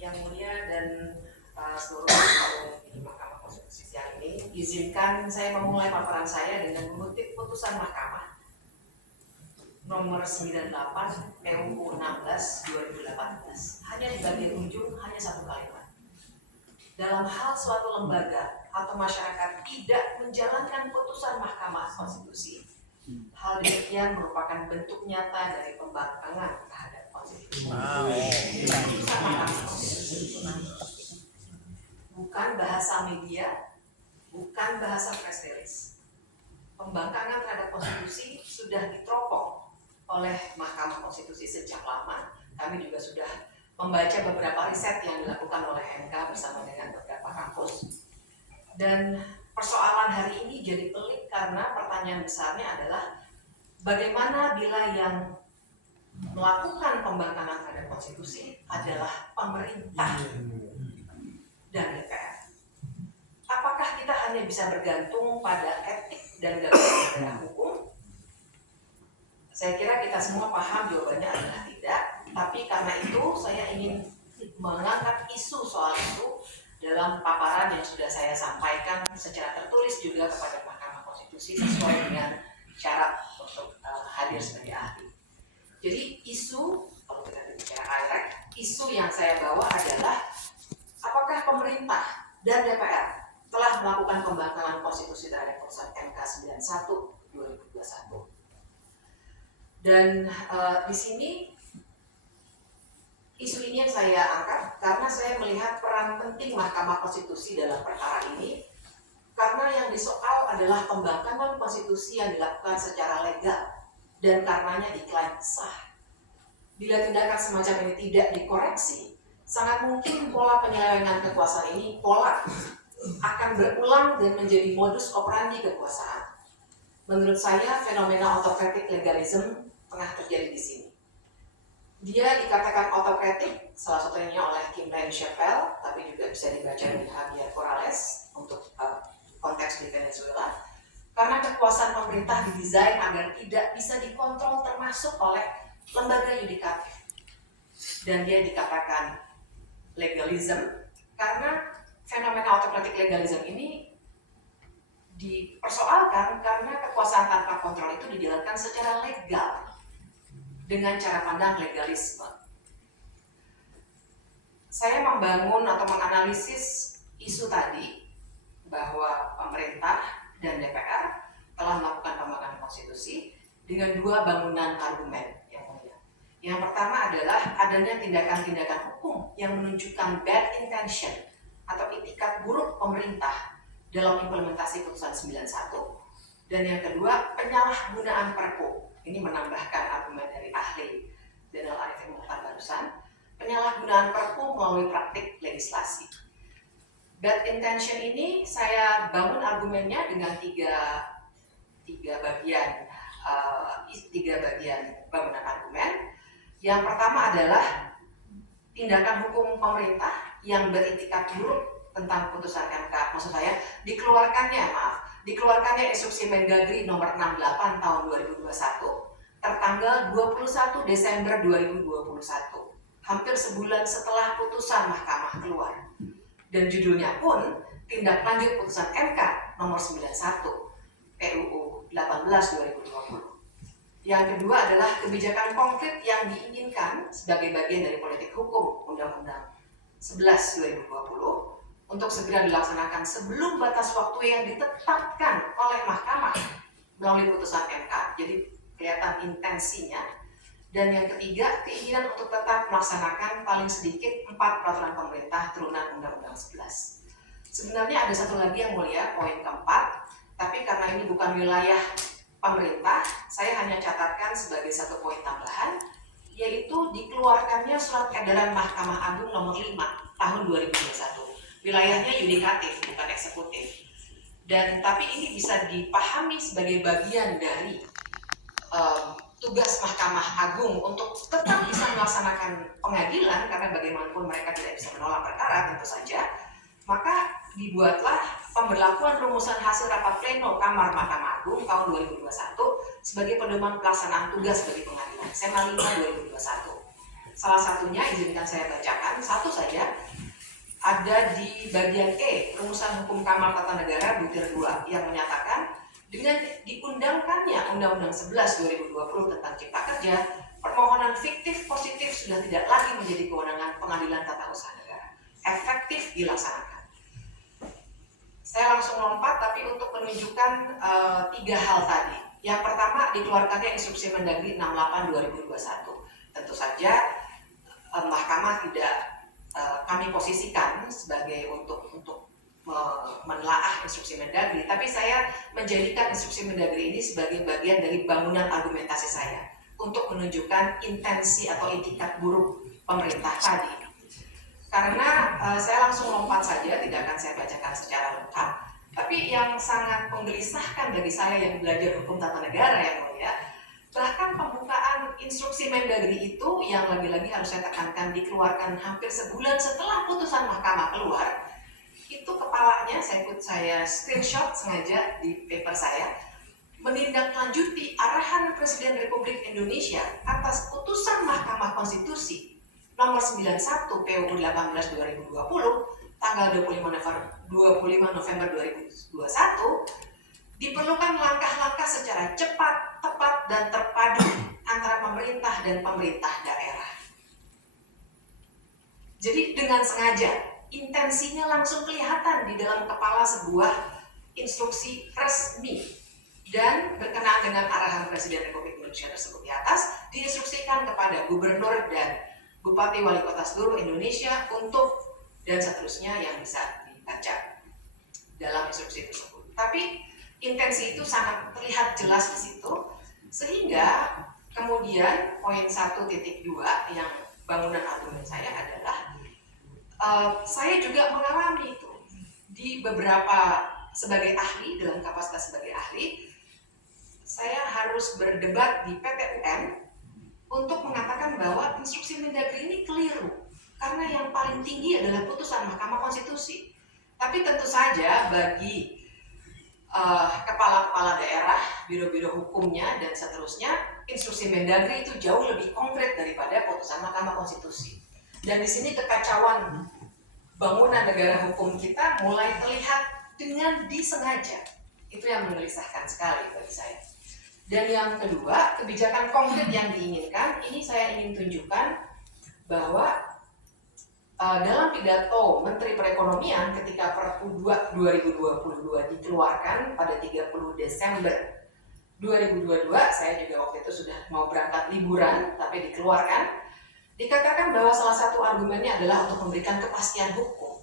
Yang mulia dan seluruh pendukung di Mahkamah Konstitusi siang ini, izinkan saya memulai paparan saya dengan mengutip putusan Mahkamah nomor 98 PUU 16 2018. Hanya di bagian ujung, hanya satu kalimat. Dalam hal suatu lembaga atau masyarakat tidak menjalankan putusan Mahkamah Konstitusi, hal demikian merupakan bentuk nyata dari pembangkangan terhadap konstitusi. Putusan Mahkamah Konstitusi bukan bahasa media, bukan bahasa press release. Pembangkangan terhadap konstitusi sudah diteropong oleh Mahkamah Konstitusi sejak lama. Kami juga sudah membaca beberapa riset yang dilakukan oleh MK bersama dengan beberapa kampus. Dan persoalan hari ini jadi pelik karena pertanyaan besarnya adalah bagaimana bila yang melakukan pembangkangan terhadap konstitusi adalah pemerintah dan DPR. Apakah kita hanya bisa bergantung pada etik dan negara hukum? Saya kira kita semua paham jawabannya adalah tidak. Tapi karena itu saya ingin mengangkat isu soal itu dalam paparan yang sudah saya sampaikan secara tertulis juga kepada Mahkamah Konstitusi sesuai dengan syarat untuk hadir sebagai ahli. Jadi isu, kalau kita bicara IREC, isu yang saya bawa adalah apakah pemerintah dan DPR telah melakukan pembangkangan konstitusi terhadap putusan MK 91 2021. Dan di sini isu ini yang saya angkat karena saya melihat peran penting Mahkamah Konstitusi dalam perkara ini, karena yang disoal adalah pembangkangan konstitusi yang dilakukan secara legal dan karenanya diklaim sah. Bila tindakan semacam ini tidak dikoreksi, sangat mungkin pola penyelewengan kekuasaan ini akan berulang dan menjadi modus operandi kekuasaan. Menurut saya, fenomena autocratic legalism tengah terjadi di sini. Dia dikatakan autocratic, salah satunya oleh Kimberly Shepard, tapi juga bisa dibaca dari Javier Corrales untuk konteks di Venezuela, karena kekuasaan pemerintah didesain agar tidak bisa dikontrol termasuk oleh lembaga yudikatif. Dan dia dikatakan legalism karena fenomena autocratic legalism ini dipersoalkan karena kekuasaan tanpa kontrol itu dijalankan secara legal dengan cara pandang legalisme. Saya membangun atau menganalisis isu tadi bahwa pemerintah dan DPR telah melakukan pembangkangan konstitusi dengan dua bangunan argumen yang mulia. Yang pertama adalah adanya tindakan-tindakan hukum yang menunjukkan bad intention atau itikat buruk pemerintah dalam implementasi putusan 91. Dan yang kedua, penyalahgunaan Perpu. Ini menambahkan argumen dari ahli Zainal Arifin Mokhtar barusan, penyalahgunaan Perpu melalui praktik legislasi. Bad intention ini saya bangun argumennya dengan tiga bagian bangunan argumen. Yang pertama adalah tindakan hukum pemerintah yang beritikat buruk tentang putusan MK, maksud saya dikeluarkannya instruksi Mendagri nomor 68 tahun 2021 tertanggal 21 Desember 2021, hampir sebulan setelah putusan Mahkamah keluar. Dan judulnya pun tindak lanjut putusan MK nomor 91 PUU 18 2020. Yang kedua adalah kebijakan konkret yang diinginkan sebagai bagian dari politik hukum Undang-Undang 11 2020 untuk segera dilaksanakan sebelum batas waktu yang ditetapkan oleh Mahkamah melalui putusan MK. Jadi kelihatan intensinya. Dan yang ketiga, keinginan untuk tetap melaksanakan paling sedikit 4 peraturan pemerintah turunan Undang-Undang 11. Sebenarnya ada satu lagi yang mulia, poin keempat, tapi karena ini bukan wilayah pemerintah, saya hanya catatkan sebagai satu poin tambahan, yaitu dikeluarkannya surat edaran Mahkamah Agung nomor 5 tahun 2021. Wilayahnya yudikatif, bukan eksekutif. Dan tapi ini bisa dipahami sebagai bagian dari tugas Mahkamah Agung untuk tetap bisa melaksanakan pengadilan, karena bagaimanapun mereka tidak bisa menolak perkara tentu saja. Maka dibuatlah pemberlakuan rumusan hasil rapat pleno Kamar Mahkamah Agung tahun 2021 sebagai pedoman pelaksanaan tugas bagi pengadilan, Sema 5 2021. Salah satunya izinkan saya bacakan satu saja, ada di bagian E, Rumusan Hukum Kamar Tata Negara Butir 2 yang menyatakan dengan diundangkannya Undang-Undang 11 2020 tentang Cipta Kerja, permohonan fiktif positif sudah tidak lagi menjadi kewenangan Pengadilan Tata Usaha Negara. Efektif dilaksanakan. Saya langsung lompat tapi untuk menunjukkan 3 hal tadi. Yang pertama, dikeluarkannya Instruksi Mendagri 68 2021. Tentu saja Mahkamah tidak kami posisikan sebagai untuk menelaah Instruksi Mendagri, tapi saya menjadikan Instruksi Mendagri ini sebagai bagian dari bangunan argumentasi saya untuk menunjukkan intensi atau itikat buruk pemerintah tadi. Karena saya langsung lompat saja, tidak akan saya bacakan secara lengkap. Tapi yang sangat menggelisahkan bagi saya yang belajar hukum tata negara yang mulia, bahkan pembukaan Instruksi Mendagri itu yang lagi-lagi harus saya tekankan dikeluarkan hampir sebulan setelah putusan mahkamah keluar. Itu kepalanya, saya screenshot sengaja di paper saya, menindaklanjuti arahan Presiden Republik Indonesia atas putusan Mahkamah Konstitusi nomor 91 PUU 18 2020 tanggal 25 November 2021, diperlukan langkah-langkah secara cepat, tepat, dan terpadu antara pemerintah dan pemerintah daerah. Jadi dengan sengaja, intensinya langsung kelihatan di dalam kepala sebuah instruksi resmi dan berkenaan dengan arahan Presiden Republik Indonesia tersebut di atas, diinstruksikan kepada gubernur dan bupati wali kota seluruh Indonesia untuk dan seterusnya yang bisa dibaca dalam instruksi tersebut. Tapi intensi itu sangat terlihat jelas di situ, sehingga kemudian poin 1.2 yang bangunan argumen saya adalah saya juga mengalami itu di beberapa sebagai ahli, dalam kapasitas sebagai ahli, saya harus berdebat di PT UN untuk mengatakan bahwa Instruksi Mendagri ini keliru karena yang paling tinggi adalah putusan Mahkamah Konstitusi. Tapi tentu saja bagi kepala-kepala daerah, biro-biro hukumnya dan seterusnya, Instruksi Mendagri itu jauh lebih konkret daripada putusan Mahkamah Konstitusi. Dan di sini kekacauan bangunan negara hukum kita mulai terlihat dengan disengaja. Itu yang menggelisahkan sekali bagi saya. Dan yang kedua, kebijakan konkret yang diinginkan, ini saya ingin tunjukkan bahwa dalam pidato Menteri Perekonomian ketika Perpu 2 2022 dikeluarkan pada 30 Desember 2022, saya juga waktu itu sudah mau berangkat liburan, tapi dikeluarkan, dikatakan bahwa salah satu argumennya adalah untuk memberikan kepastian hukum.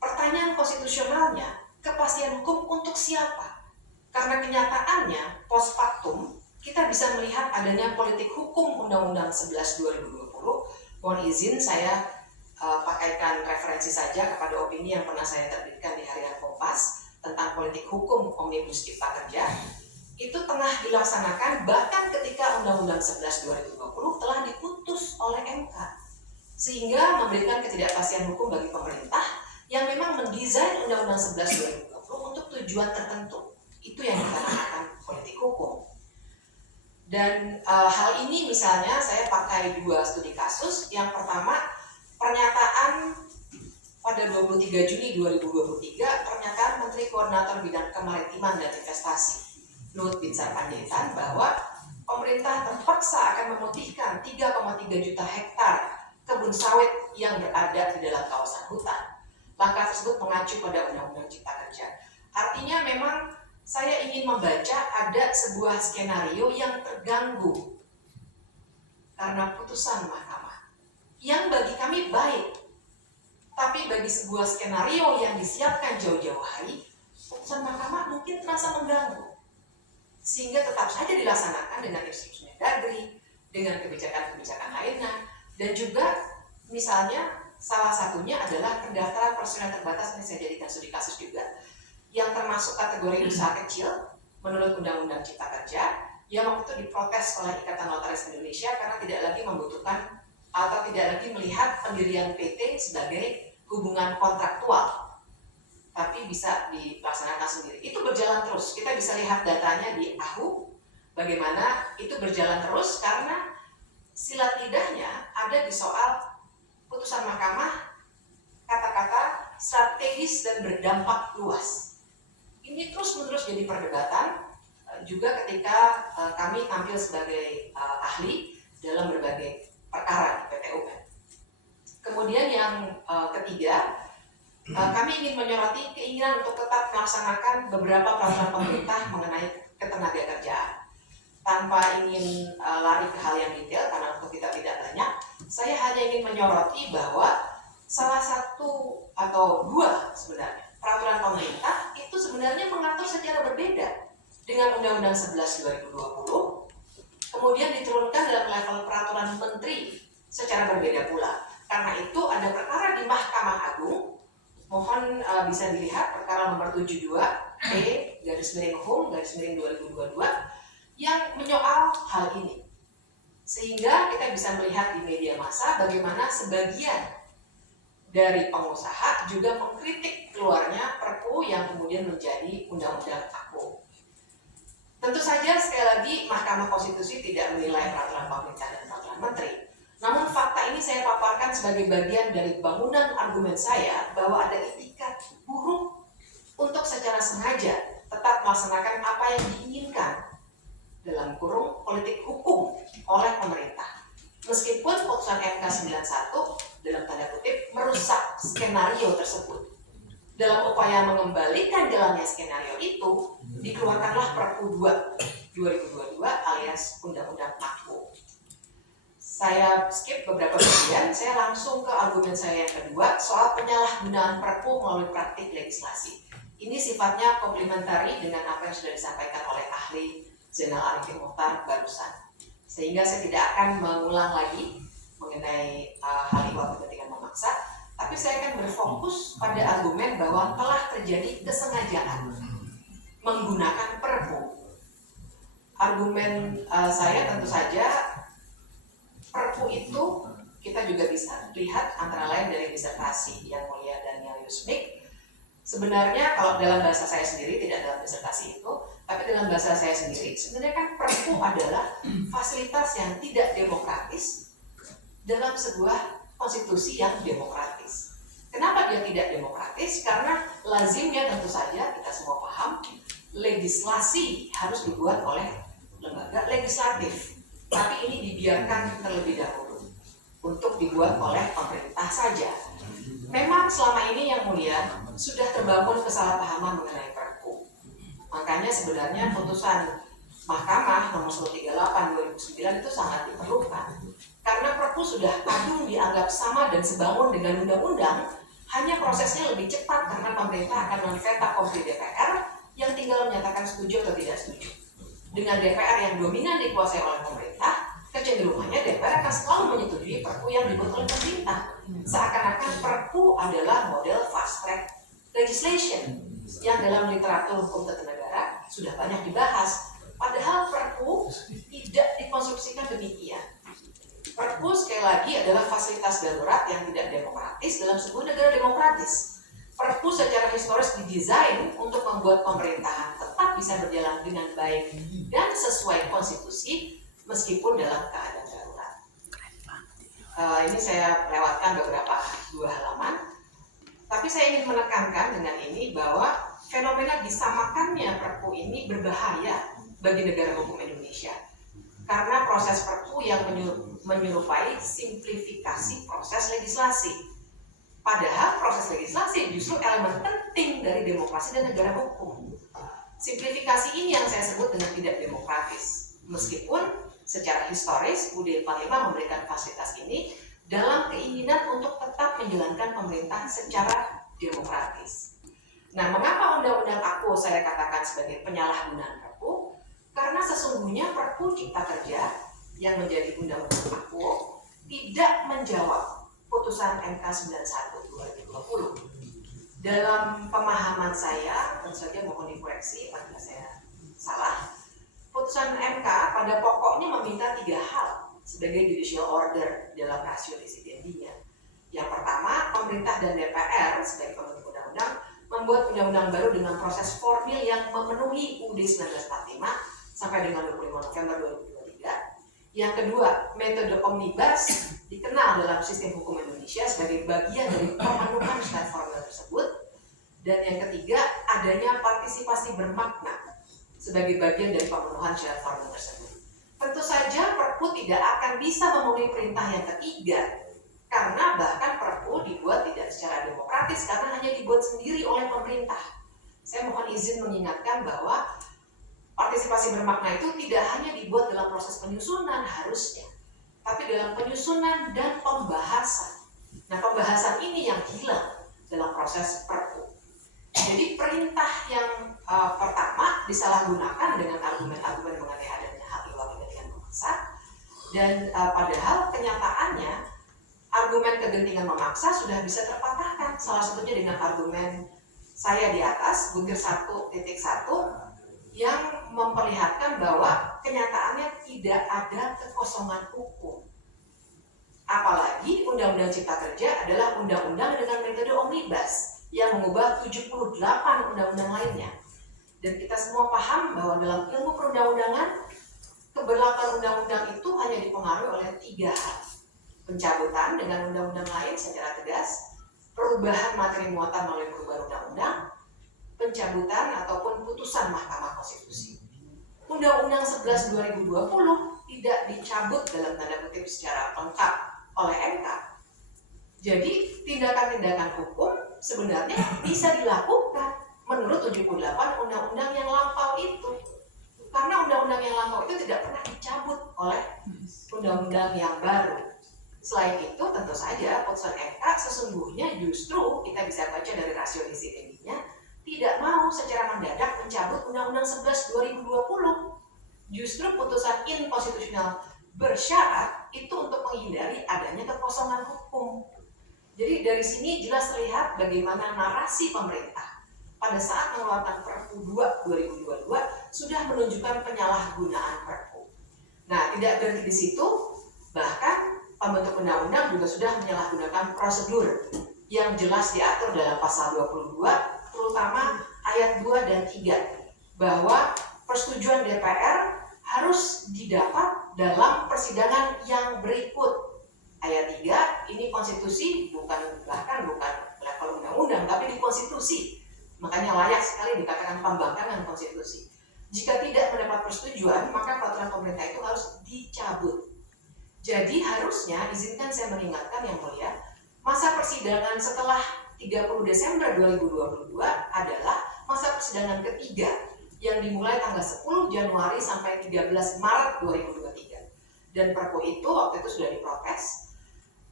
Pertanyaan konstitusionalnya, kepastian hukum untuk siapa? Karena kenyataannya, post factum, kita bisa melihat adanya politik hukum Undang-Undang 11 2020. Mohon izin saya pakaikan referensi saja kepada opini yang pernah saya terbitkan di Harian Kompas tentang politik hukum Omnibus Cipta Kerja. Itu tengah dilaksanakan bahkan ketika Undang-Undang 11 2020 telah diputus oleh MK. Sehingga memberikan ketidakpastian hukum bagi pemerintah yang memang mendesain Undang-Undang 11 2020 untuk tujuan tertentu. Itu yang kita namakan politik hukum. Dan hal ini misalnya saya pakai 2 studi kasus. Yang pertama, pernyataan pada 23 Juni 2023, pernyataan Menteri Koordinator Bidang Kemaritiman dan Investasi Luhut Binsar Panjaitan bahwa pemerintah terpaksa akan memutihkan 3,3 juta hektar kebun sawit yang berada di dalam kawasan hutan. Langkah tersebut mengacu pada Undang-Undang Cipta Kerja. Artinya memang saya ingin membaca ada sebuah skenario yang terganggu karena putusan mahkamah yang bagi kami baik, tapi bagi sebuah skenario yang disiapkan jauh-jauh hari, putusan mahkamah mungkin terasa mengganggu, sehingga tetap saja dilaksanakan dengan Instruksi Mendagri, dengan kebijakan-kebijakan lainnya, dan juga misalnya salah satunya adalah pendaftaran personel terbatas yang saya jadikan studi kasus juga, yang termasuk kategori usaha kecil menurut Undang-Undang Cipta Kerja, yang waktu itu diprotes oleh Ikatan Notaris Indonesia karena tidak lagi membutuhkan atau tidak lagi melihat pendirian PT sebagai hubungan kontraktual, tapi bisa dilaksanakan sendiri. Itu berjalan terus. Kita bisa lihat datanya di AHU, bagaimana itu berjalan terus karena silat lidahnya ada di soal putusan mahkamah kata-kata strategis dan berdampak luas. Ini terus-menerus jadi perdebatan juga ketika kami tampil sebagai ahli dalam berbagai perkara di PT UN. Kemudian yang ketiga, kami ingin menyoroti keinginan untuk tetap melaksanakan beberapa peraturan pemerintah mengenai ketenagakerjaan. Tanpa ingin lari ke hal yang detail karena waktu kita tidak banyak, saya hanya ingin menyoroti bahwa salah satu atau dua sebenarnya peraturan pemerintah itu sebenarnya mengatur secara berbeda dengan Undang-Undang 11 2020, kemudian diturunkan dalam level peraturan menteri secara berbeda pula. Karena itu ada perkara di Mahkamah Agung, mohon bisa dilihat perkara nomor 72 P/HUM/2022 yang menyoal hal ini. Sehingga kita bisa melihat di media massa bagaimana sebagian dari pengusaha juga mengkritik keluarnya Perpu yang kemudian menjadi Undang-Undang Aku. Tentu saja sekali lagi Mahkamah Konstitusi tidak menilai peraturan pemerintah dan peraturan menteri. Namun fakta ini saya paparkan sebagai bagian dari bangunan argumen saya bahwa ada etikat buruk untuk secara sengaja tetap melaksanakan apa yang diinginkan dalam kurung politik hukum oleh pemerintah. Meskipun putusan MK 91 dalam tanda kutip merusak skenario tersebut. Dalam upaya mengembalikan jalannya skenario itu, dikeluarkanlah Perpu 2 2022 alias Undang-Undang Aku. Saya skip beberapa bagian, saya langsung ke argumen saya yang kedua soal penyalahgunaan Perpu melalui praktik legislasi. Ini sifatnya komplementari dengan apa yang sudah disampaikan oleh ahli Zainal Arifin Mokhtar barusan. Sehingga saya tidak akan mengulang lagi mengenai hal ihwal kepentingan memaksa, tapi saya akan berfokus pada argumen bahwa telah terjadi kesengajaan menggunakan Perpu. Argumen saya tentu saja Perpu itu kita juga bisa lihat antara lain dari disertasi Yang Mulia Daniel Yusmik. Sebenarnya kalau dalam bahasa saya sendiri, tidak dalam disertasi itu, tapi dalam bahasa saya sendiri, sebenarnya kan Perpu adalah fasilitas yang tidak demokratis dalam sebuah konstitusi yang demokratis. Kenapa dia tidak demokratis? Karena lazimnya tentu saja kita semua paham, legislasi harus dibuat oleh lembaga legislatif. Tapi ini dibiarkan terlebih dahulu untuk dibuat oleh pemerintah saja. Memang selama ini Yang Mulia sudah terbangun kesalahpahaman mengenai Perpu. Makanya sebenarnya putusan Mahkamah nomor 138 2009 itu sangat diperlukan. Karena Perpu sudah kadung dianggap sama dan sebangun dengan undang-undang, hanya prosesnya lebih cepat karena pemerintah akan memveta komplit DPR yang tinggal menyatakan setuju atau tidak setuju. Dengan DPR yang dominan dikuasai oleh pemerintah, kecenderungannya DPR akan selalu menyetujui Perpu yang dibuat oleh pemerintah. Seakan-akan Perpu adalah model fast track legislation yang dalam literatur hukum tata negara sudah banyak dibahas. Padahal Perpu tidak dikonstruksikan demikian. Perpu sekali lagi adalah fasilitas darurat yang tidak demokratis dalam sebuah negara demokratis. Perpu secara historis didesain untuk membuat pemerintahan tetap bisa berjalan dengan baik dan sesuai konstitusi meskipun dalam keadaan darurat. Ini saya lewatkan beberapa 2 halaman, tapi saya ingin menekankan dengan ini bahwa fenomena disamakannya Perpu ini berbahaya bagi negara hukum Indonesia. Karena proses Perpu yang menyerupai simplifikasi proses legislasi. Padahal proses legislasi justru elemen penting dari demokrasi dan negara hukum. Simplifikasi ini yang saya sebut dengan tidak demokratis. Meskipun secara historis UUD 45 memberikan fasilitas ini dalam keinginan untuk tetap menjalankan pemerintahan secara demokratis. Nah, mengapa Undang-Undang Aku saya katakan sebagai penyalahgunaan Perpu? Karena sesungguhnya Perpu Cipta Kerja yang menjadi Undang-Undang Aku tidak menjawab putusan MK 91 2020. Dalam pemahaman saya, tentu saja mohon dikoreksi apabila saya salah. Putusan MK pada pokoknya meminta 3 hal sebagai judicial order dalam rasio desidendi-nya. Yang pertama, pemerintah dan DPR sebagai pembentuk undang-undang membuat undang-undang baru dengan proses formil yang memenuhi UUD 1945 sampai dengan 25 November 2023 Yang kedua, metode omnibus dikenal dalam sistem hukum Indonesia sebagai bagian dari pemenuhan syarat formil tersebut. Dan yang ketiga, adanya partisipasi bermakna sebagai bagian dari pemenuhan syarat formil tersebut. Tentu saja Perpu tidak akan bisa memenuhi perintah yang ketiga, karena bahkan Perpu dibuat tidak secara demokratis karena hanya dibuat sendiri oleh pemerintah. Saya mohon izin mengingatkan bahwa partisipasi bermakna itu tidak hanya dibuat dalam proses penyusunan harusnya, tapi dalam penyusunan dan pembahasan. Nah, pembahasan ini yang hilang dalam proses Perpu. Jadi perintah yang pertama disalahgunakan dengan argumen-argumen mengenai adanya hak iwal kegentingan memaksa, dan padahal kenyataannya argumen kegentingan memaksa sudah bisa terpatahkan, salah satunya dengan argumen saya di atas, butir 1.1, yang memperlihatkan bahwa kenyataannya tidak ada kekosongan hukum. Apalagi Undang-Undang Cipta Kerja adalah undang-undang dengan metode omnibus yang mengubah 78 undang-undang lainnya. Dan kita semua paham bahwa dalam ilmu perundang-undangan, keberlakuan undang-undang itu hanya dipengaruhi oleh 3 hal. Pencabutan dengan undang-undang lain secara tegas, perubahan materi muatan melalui perubahan undang-undang, pencabutan ataupun putusan Mahkamah Konstitusi. Undang-Undang 11 2020 tidak dicabut dalam tanda kutip secara lengkap oleh MK. Jadi tindakan-tindakan hukum sebenarnya bisa dilakukan menurut 78 undang-undang yang lampau itu. Karena undang-undang yang lampau itu tidak pernah dicabut oleh undang-undang yang baru. Selain itu, tentu saja putusan MK sesungguhnya justru kita bisa baca dari rasio disiplininya tidak mau secara mendadak mencabut Undang-Undang 11 2020. Justru putusan inkonstitusional bersyarat itu untuk menghindari adanya kekosongan hukum. Jadi dari sini jelas terlihat bagaimana narasi pemerintah pada saat mengeluarkan Perpu 2 2022 sudah menunjukkan penyalahgunaan Perpu. Nah, tidak berhenti di situ, bahkan pembentuk undang-undang juga sudah menyalahgunakan prosedur yang jelas diatur dalam pasal 22, terutama ayat 2 dan 3, bahwa persetujuan DPR harus didapat dalam persidangan yang berikut. Ayat 3, ini konstitusi, bukan level undang-undang, tapi di konstitusi. Makanya layak sekali dikatakan pembangkangan konstitusi. Jika tidak mendapat persetujuan, maka peraturan pemerintah itu harus dicabut. Jadi harusnya, izinkan saya mengingatkan yang mulia, masa persidangan setelah 30 Desember 2022 adalah masa persidangan ketiga yang dimulai tanggal 10 Januari sampai 13 Maret 2023. Dan Perpu itu waktu itu sudah diprotes,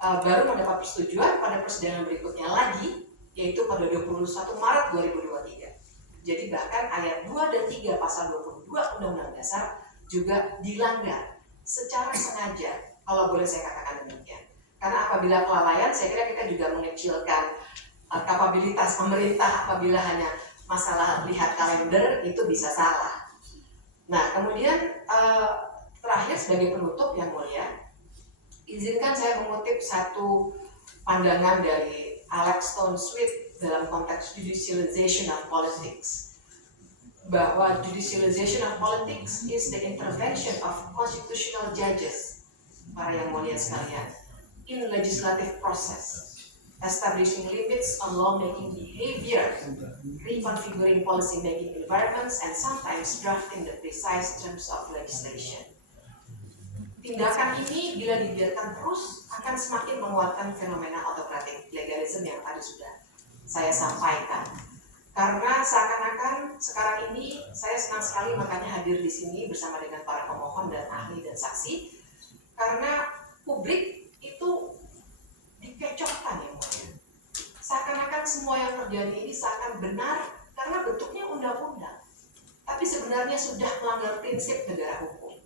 baru mendapat persetujuan pada persidangan berikutnya lagi, yaitu pada 21 Maret 2023. Jadi bahkan ayat 2 dan 3 pasal 22 Undang-Undang Dasar juga dilanggar secara sengaja, kalau boleh saya katakan demikian. Karena apabila kelalaian, saya kira kita juga mengecilkan kapabilitas pemerintah apabila hanya masalah lihat kalender itu bisa salah. Nah, kemudian terakhir sebagai penutup yang mulia, izinkan saya mengutip satu pandangan dari Alex Stone Sweet dalam konteks judicialization of politics, bahwa judicialization of politics is the intervention of constitutional judges, para yang mulia sekalian, in legislative process, establishing limits on lawmaking behavior, reconfiguring policy-making environments, and sometimes drafting the precise terms of legislation. Tindakan ini bila dibiarkan terus akan semakin menguatkan fenomena autocratic legalism yang tadi sudah saya sampaikan. Karena seakan-akan sekarang ini saya senang sekali makanya hadir di sini bersama dengan para pemohon dan ahli dan saksi, karena publik itu dikecohkan yang mulia. Seakan-akan semua yang terjadi ini seakan benar karena bentuknya undang-undang, tapi sebenarnya sudah melanggar prinsip negara hukum.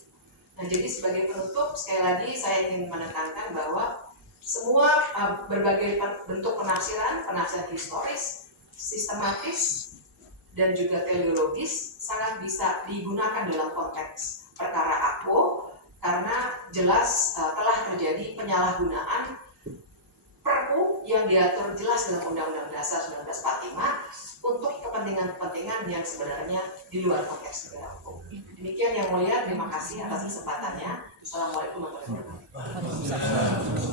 Nah, jadi sebagai penutup sekali lagi saya ingin menekankan bahwa semua berbagai bentuk penafsiran historis, sistematis, dan juga teleologis sangat bisa digunakan dalam konteks perkara AKBO, karena jelas telah terjadi penyalahgunaan Perpu yang diatur jelas dalam Undang-Undang Dasar 1945 untuk kepentingan-kepentingan yang sebenarnya di luar konteks negara hukum. Demikian yang mulia, terima kasih atas kesempatannya. Assalamualaikum warahmatullahi wabarakatuh. Waalaikumsalam.